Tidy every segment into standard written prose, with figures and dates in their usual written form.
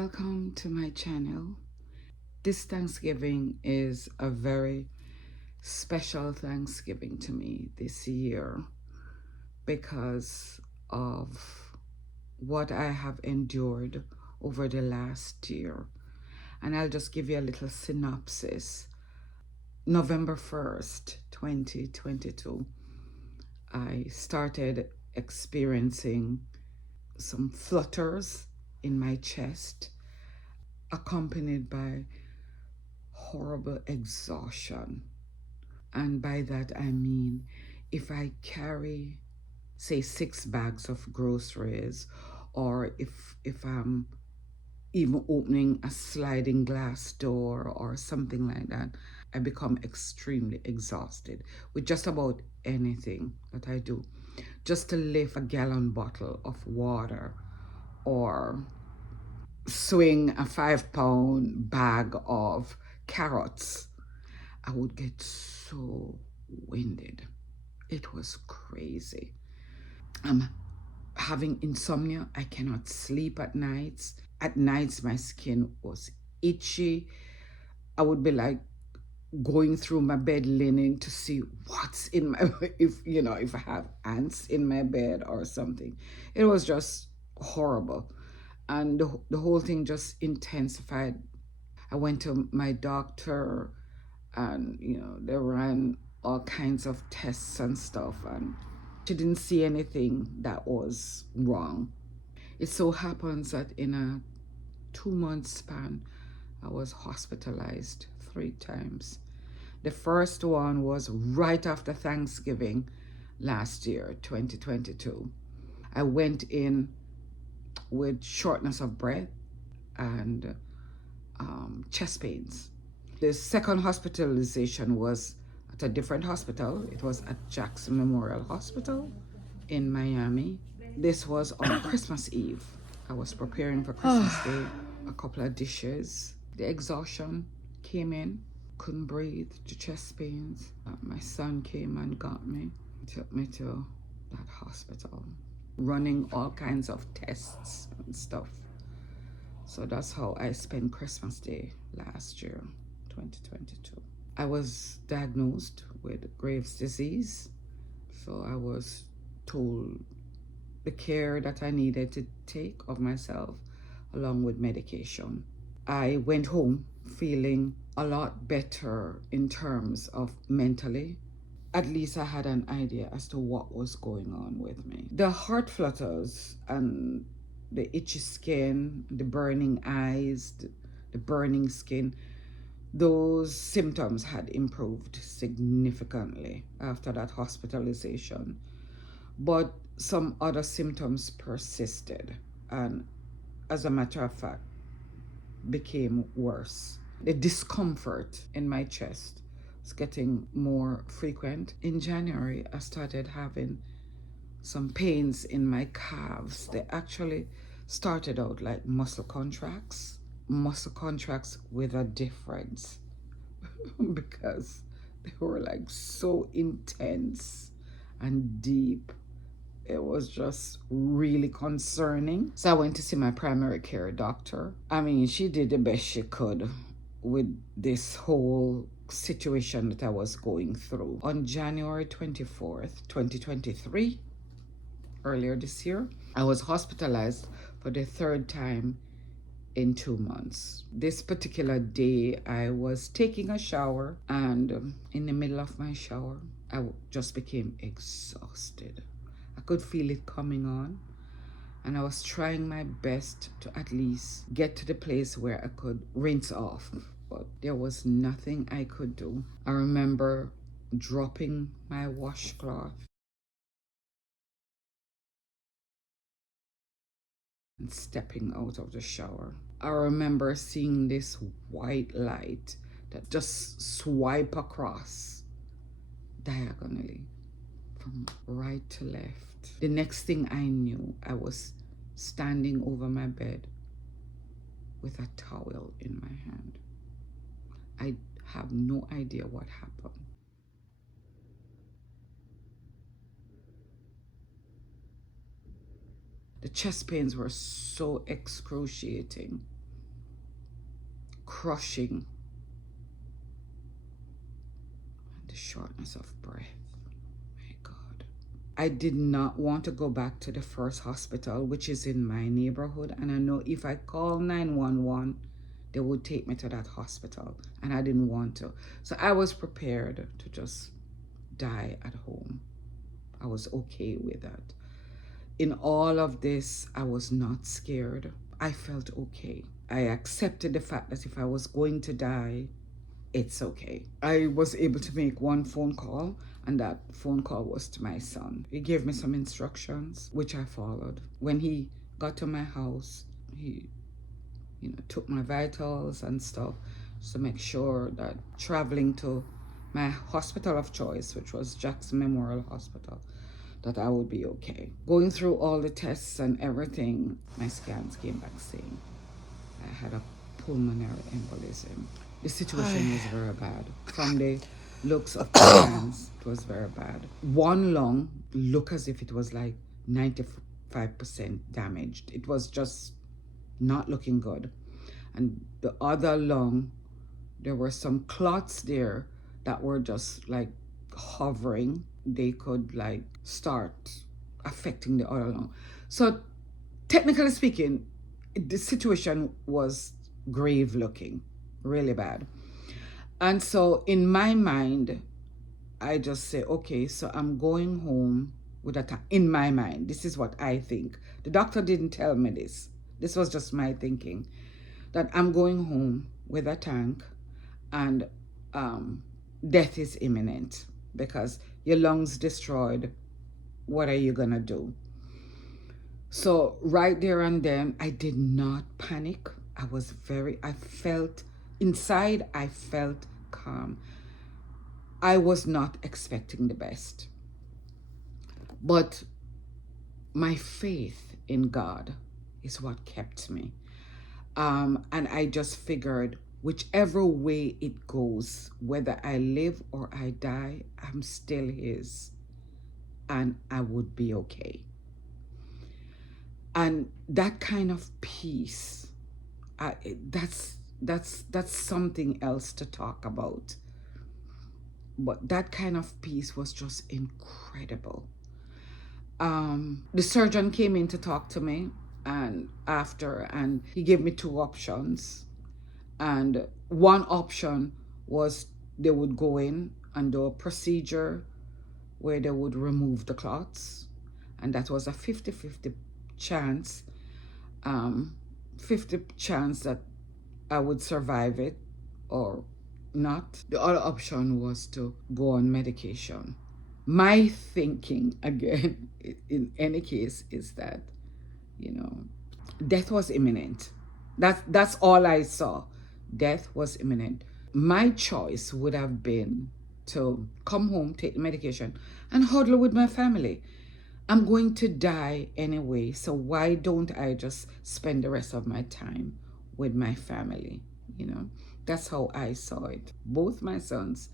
Welcome to my channel. This Thanksgiving is a very special Thanksgiving to me this year because of what I have endured over the last year. And I'll just give you a little synopsis. November 1st, 2022, I started experiencing some flutters in my chest, accompanied by horrible exhaustion. And by that I mean, if I carry, say, 6 bags of groceries, or if I'm even opening a sliding glass door or something like that, I become extremely exhausted with just about anything that I do. Just to lift a gallon bottle of water or swing a 5-pound bag of carrots, I would get so winded. It was crazy. I'm having insomnia. I cannot sleep at nights. At nights, my skin was itchy. I would be like going through my bed linen to see what's in my, if I have ants in my bed or something. It was just horrible. And the whole thing just intensified. I went to my doctor and, they ran all kinds of tests and stuff, and she didn't see anything that was wrong. It so happens that in a 2-month span, I was hospitalized 3 times. The first one was right after Thanksgiving last year, 2022. I went in with shortness of breath and chest pains. The second hospitalization was at a different hospital. It was at Jackson Memorial Hospital in Miami. This was on Christmas Eve. I was preparing for Christmas Day, a couple of dishes. The exhaustion came in, couldn't breathe, the chest pains. My son came and got me, took me to that hospital, running all kinds of tests and stuff. So that's how I spent Christmas Day last year, 2022. I was diagnosed with Graves' disease, so I was told the care that I needed to take of myself along with medication. I went home feeling a lot better in terms of mentally. At least I had an idea as to what was going on with me. The heart flutters and the itchy skin, the burning eyes, the burning skin, those symptoms had improved significantly after that hospitalization. But some other symptoms persisted and, as a matter of fact, became worse. The discomfort in my chest was getting more frequent. In January, I started having some pains in my calves. They actually started out like muscle contracts with a difference because they were like so intense and deep. It was just really concerning. So I went to see my primary care doctor. I mean, she did the best she could with this whole situation that I was going through. On January 24th, 2023, earlier this year, I was hospitalized for the 3rd time in 2 months. This particular day, I was taking a shower, and in the middle of my shower, I just became exhausted. I could feel it coming on, and I was trying my best to at least get to the place where I could rinse off, but there was nothing I could do. I remember dropping my washcloth and stepping out of the shower. I remember seeing this white light that just swipe across diagonally from right to left. The next thing I knew, I was standing over my bed with a towel in my hand. I have no idea what happened. The chest pains were so excruciating. crushing, and the shortness of breath. My God. I did not want to go back to the first hospital, which is in my neighborhood. And I know if I call 911, they would take me to that hospital. And I didn't want to. So I was prepared to just die at home. I was okay with that. In all of this, I was not scared. I felt okay. I accepted the fact that if I was going to die, it's okay. I was able to make one phone call, and that phone call was to my son. He gave me some instructions, which I followed. When he got to my house, he took my vitals and stuff to make sure that traveling to my hospital of choice, which was Jackson Memorial Hospital, that I would be okay. Going through all the tests and everything, my scans came back saying I had a pulmonary embolism. The situation was very bad. From the looks of the scans, it was very bad. One lung looked as if it was like 95% damaged. It was just not looking good. And the other lung, there were some clots there that were just like hovering. They could like start affecting the other lung. So technically speaking, the situation was grave looking, really bad. And so in my mind, I just say, okay, so I'm going home with a tank. In my mind, this is what I think. The doctor didn't tell me this. This was just my thinking, that I'm going home with a tank and death is imminent because your lungs destroyed. What are you gonna do? So right there and then, I did not panic. I felt inside, I felt calm. I was not expecting the best. But my faith in God is what kept me. And I just figured, whichever way it goes, whether I live or I die, I'm still His, and I would be okay. And that kind of peace, that's something else to talk about. But that kind of peace was just incredible. The surgeon came in to talk to me, and he gave me two options. And one option was they would go in and do a procedure where they would remove the clots, and that was a 50-50 chance, 50 chance that I would survive it or not. The other option was to go on medication. My thinking, again, in any case, is that, death was imminent. That's all I saw. Death was imminent. My choice would have been to come home, take the medication, and huddle with my family. I'm going to die anyway, so why don't I just spend the rest of my time with my family? That's how I saw it. Both my sons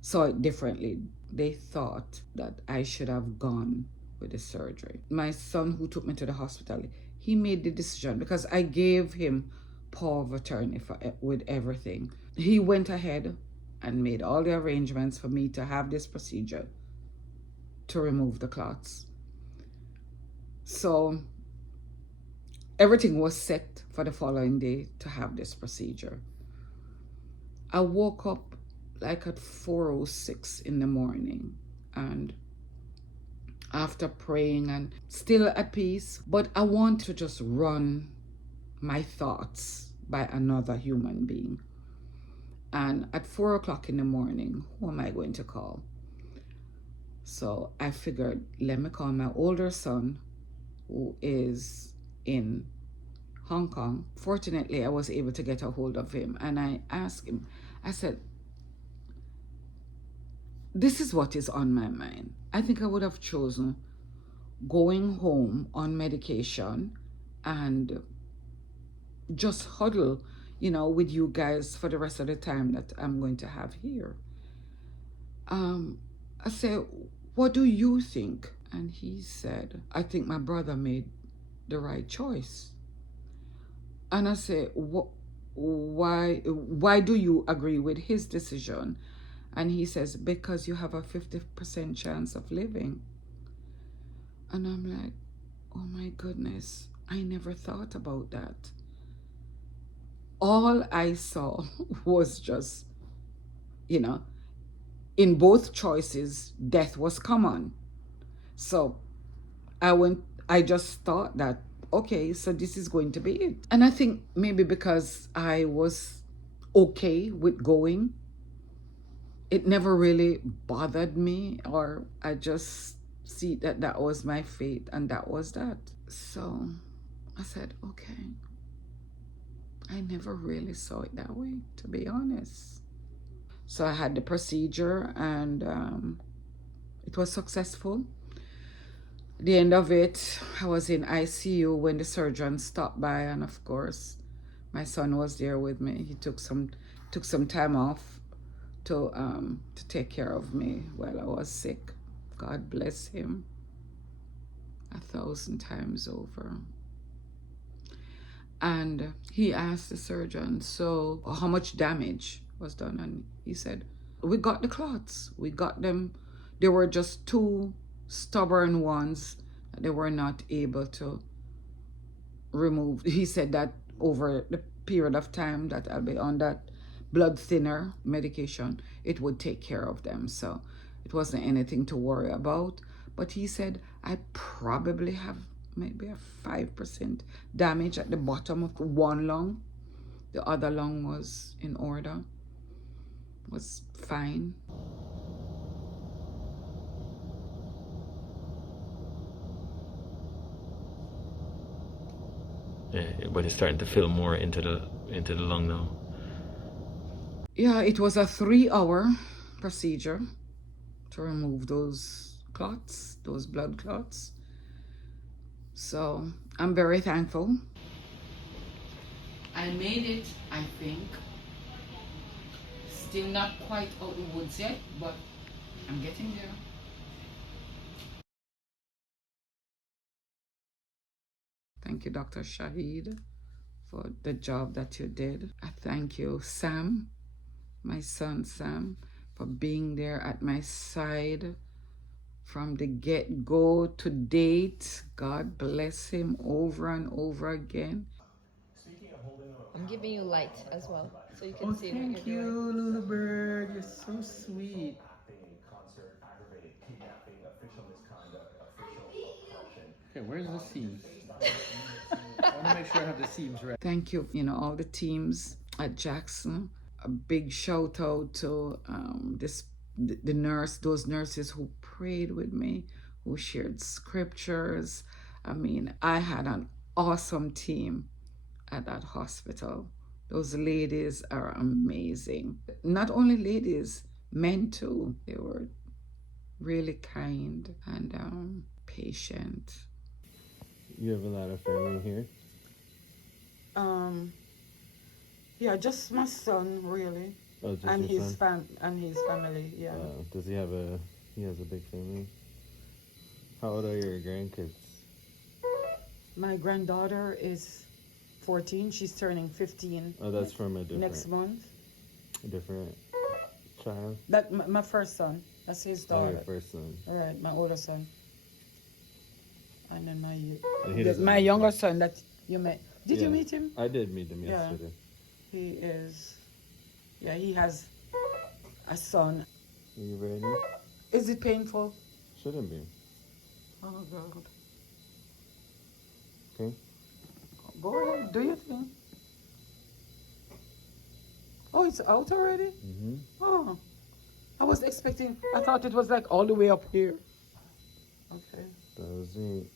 saw it differently. They thought that I should have gone with the surgery. My son, who took me to the hospital, he made the decision because I gave him power of attorney with everything. He went ahead and made all the arrangements for me to have this procedure to remove the clots. So everything was set for the following day to have this procedure. I woke up like at 4:06 in the morning, and after praying and still at peace, but I want to just run my thoughts by another human being. And at 4:00 in the morning, who am I going to call? So I figured, let me call my older son, who is in Hong Kong. Fortunately, I was able to get a hold of him, and I asked him, I said, this is what is on my mind. I think I would have chosen going home on medication and just huddle, with you guys for the rest of the time that I'm going to have here. I said, what do you think? And he said, I think my brother made the right choice. And I said, why do you agree with his decision? And he says, because you have a 50% chance of living. And I'm like, oh my goodness, I never thought about that. All I saw was just, you know, in both choices, death was common. So I just thought that, okay, so this is going to be it. And I think maybe because I was okay with going, it never really bothered me, or I just see that that was my fate and that was that. So I said, okay. I never really saw it that way, to be honest. So I had the procedure, and it was successful. At the end of it, I was in ICU when the surgeon stopped by, and of course, my son was there with me. He took some time off to take care of me while I was sick. God bless him 1,000 times over. And he asked the surgeon, so how much damage was done? And he said, we got the clots. We got them. There were just 2 stubborn ones that they were not able to remove. He said that over the period of time that I'll be on that blood thinner medication, it would take care of them. So it wasn't anything to worry about. But he said, I probably have maybe a 5% damage at the bottom of one lung. The other lung was in order, was fine. But it's starting to fill more into the lung now. Yeah, it was a 3-hour procedure to remove those clots, those blood clots. So I'm very thankful. I made it, I think. Still not quite out the woods yet, but I'm getting there. Thank you, Dr. Shahid, for the job that you did. I thank you, Sam, my son Sam, for being there at my side from the get-go to date. God bless him over and over again. I'm giving you light as well, so you can see what you're doing. Thank you, Lulu Bird. You're so sweet. Okay, where's the seams? I want to make sure I have the seams right. Thank you, all the teams at Jackson. A big shout out to the nurse, those nurses who prayed with me, who shared scriptures. I mean, I had an awesome team at that hospital. Those ladies are amazing. Not only ladies, men too. They were really kind and patient. You have a lot of family here? Yeah, just my son, really. Oh, just and your his son? and his family, yeah. Does he has a big family? How old are your grandkids? My granddaughter is 14. She's turning 15. Oh, that's from a next month. different child? That my first son. That's his daughter. Oh, your first son. All right, my older son. And then he doesn't my live younger here. son that you met. Did you Yeah. meet him? I did meet him Yeah. yesterday. He is. Yeah, he has a son. Are you ready? Is it painful? Shouldn't be. Oh God. Okay. Go ahead. Do your thing. Oh, it's out already? Mm-hmm. Oh. I was expecting, I thought it was like all the way up here. Okay. That was it.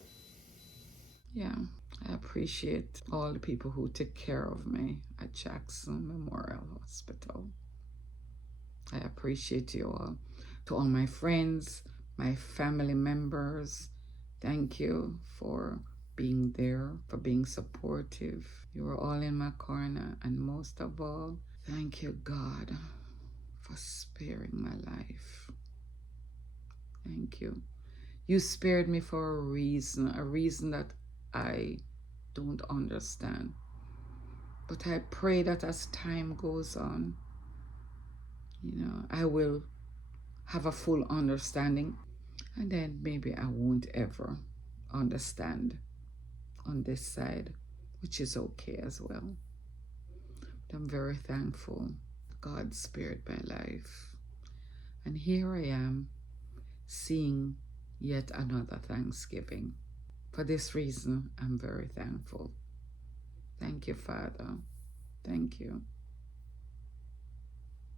Yeah, I appreciate all the people who took care of me at Jackson Memorial Hospital. I appreciate you all. To all my friends, my family members, thank you for being there, for being supportive. You were all in my corner, and most of all, thank you, God, for sparing my life. Thank you. You spared me for a reason that I don't understand. But I pray that as time goes on, I will have a full understanding, and then maybe I won't ever understand on this side, which is okay as well. But I'm very thankful God spared my life. And here I am seeing yet another Thanksgiving. For this reason, I'm very thankful. Thank you, Father. Thank you.